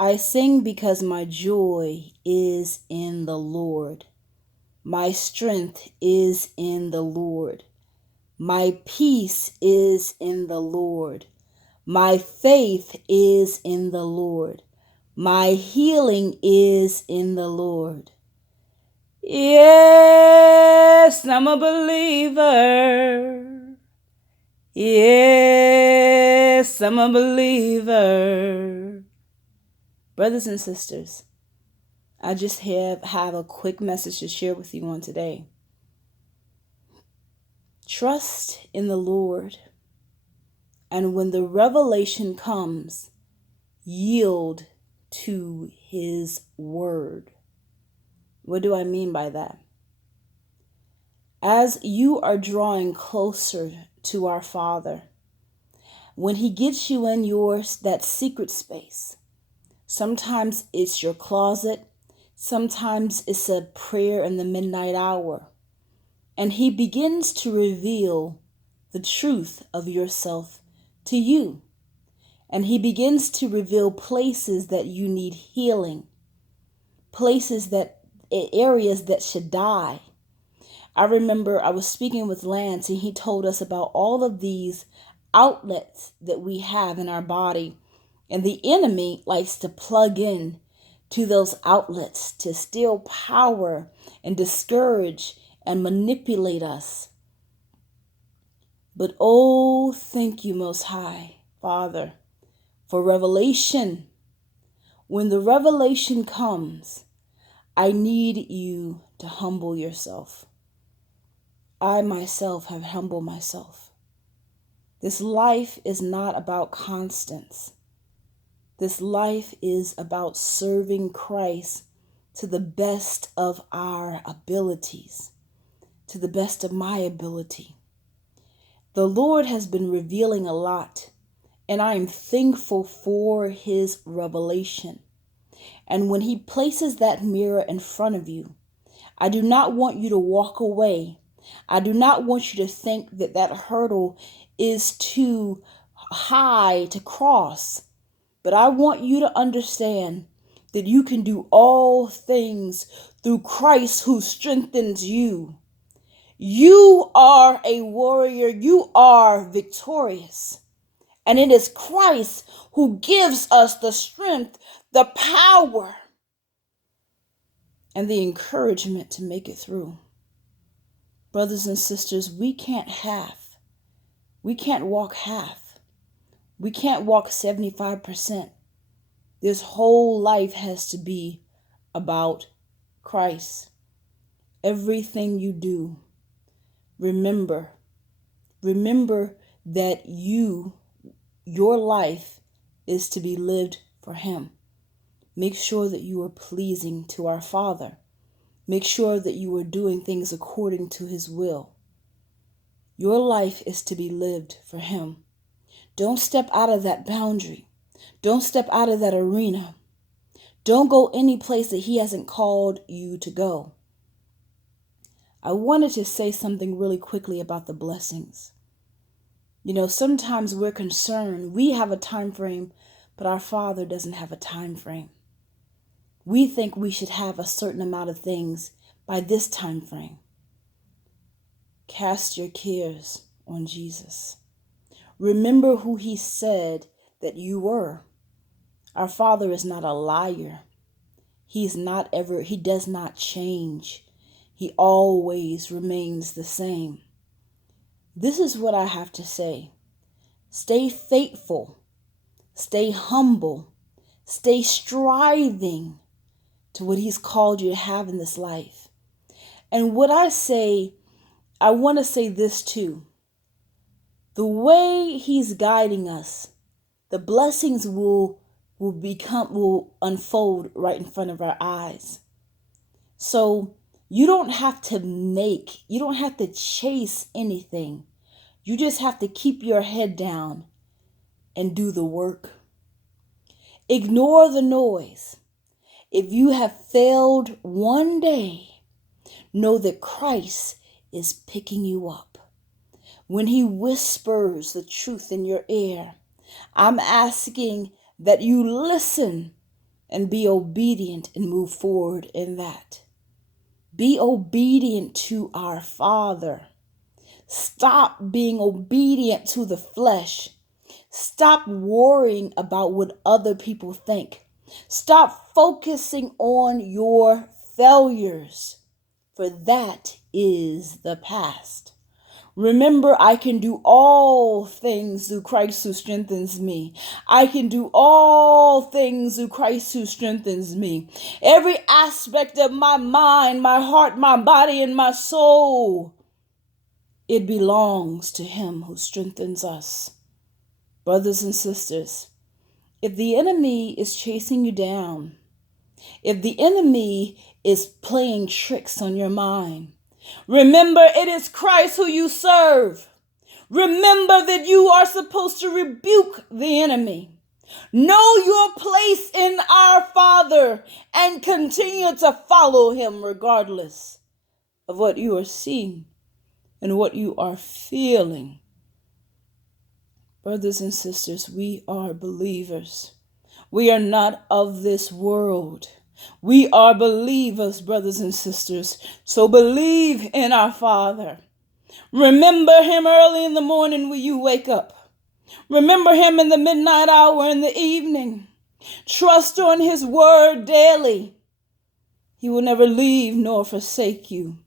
I sing because my joy is in the Lord. My strength is in the Lord. My peace is in the Lord. My faith is in the Lord. My healing is in the Lord. Yes, I'm a believer. Yes, I'm a believer. Brothers and sisters, I just have a quick message to share with you on today. Trust in the Lord, and when the revelation comes, yield to His word. What do I mean by that? As you are drawing closer to our Father, when He gets you in that secret space, sometimes it's your closet, sometimes it's a prayer in the midnight hour, and He begins to reveal the truth of yourself to you. And He begins to reveal places that you need healing, areas that should die. I remember I was speaking with Lance, and he told us about all of these outlets that we have in our body. And the enemy likes to plug in to those outlets to steal power and discourage and manipulate us. But oh, thank you, Most High Father, for revelation. When the revelation comes, I need you to humble yourself. I myself have humbled myself. This life is not about constants. This life is about serving Christ to the best of our abilities, to the best of my ability. The Lord has been revealing a lot, and I am thankful for His revelation. And when He places that mirror in front of you, I do not want you to walk away. I do not want you to think that that hurdle is too high to cross. But I want you to understand that you can do all things through Christ who strengthens you. You are a warrior. You are victorious. And it is Christ who gives us the strength, the power, and the encouragement to make it through. Brothers and sisters, we can't walk half. We can't walk 75%. This whole life has to be about Christ. Everything you do, remember that your life is to be lived for Him. Make sure that you are pleasing to our Father. Make sure that you are doing things according to His will. Your life is to be lived for Him. Don't step out of that boundary. Don't step out of that arena. Don't go any place that He hasn't called you to go. I wanted to say something really quickly about the blessings. Sometimes we're concerned. We have a time frame, but our Father doesn't have a time frame. We think we should have a certain amount of things by this time frame. Cast your cares on Jesus. Remember who He said that you were. Our Father is not a liar. He does not change. He always remains the same. This is what I have to say. Stay faithful. Stay humble. Stay striving to what He's called you to have in this life. And what I want to say this too. The way He's guiding us, the blessings will unfold right in front of our eyes. So you don't have to chase anything. You just have to keep your head down and do the work. Ignore the noise. If you have failed one day, know that Christ is picking you up. When He whispers the truth in your ear, I'm asking that you listen and be obedient and move forward in that. Be obedient to our Father. Stop being obedient to the flesh. Stop worrying about what other people think. Stop focusing on your failures, for that is the past. Remember, I can do all things through Christ who strengthens me. I can do all things through Christ who strengthens me. Every aspect of my mind, my heart, my body, and my soul, it belongs to Him who strengthens us. Brothers and sisters, if the enemy is chasing you down, if the enemy is playing tricks on your mind, remember it is Christ who you serve. Remember that you are supposed to rebuke the enemy. Know your place in our Father and continue to follow Him regardless of what you are seeing and what you are feeling. Brothers and sisters, we are believers. We are not of this world. We are believers, brothers and sisters. So believe in our Father. Remember Him early in the morning when you wake up. Remember Him in the midnight hour in the evening. Trust on His word daily. He will never leave nor forsake you.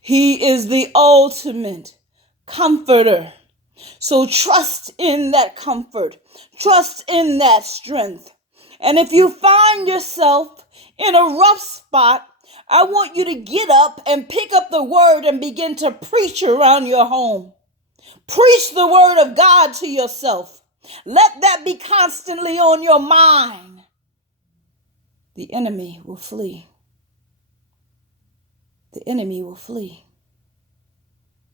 He is the ultimate comforter. So trust in that comfort. Trust in that strength. And if you find yourself in a rough spot, I want you to get up and pick up the word and begin to preach around your home. Preach the word of God to yourself. Let that be constantly on your mind. The enemy will flee. The enemy will flee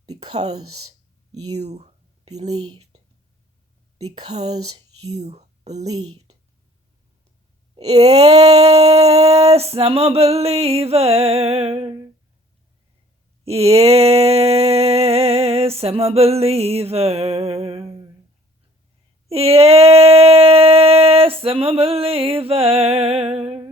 because you believed. Because you believed. Yes, I'm a believer. Yes, I'm a believer. Yes, I'm a believer.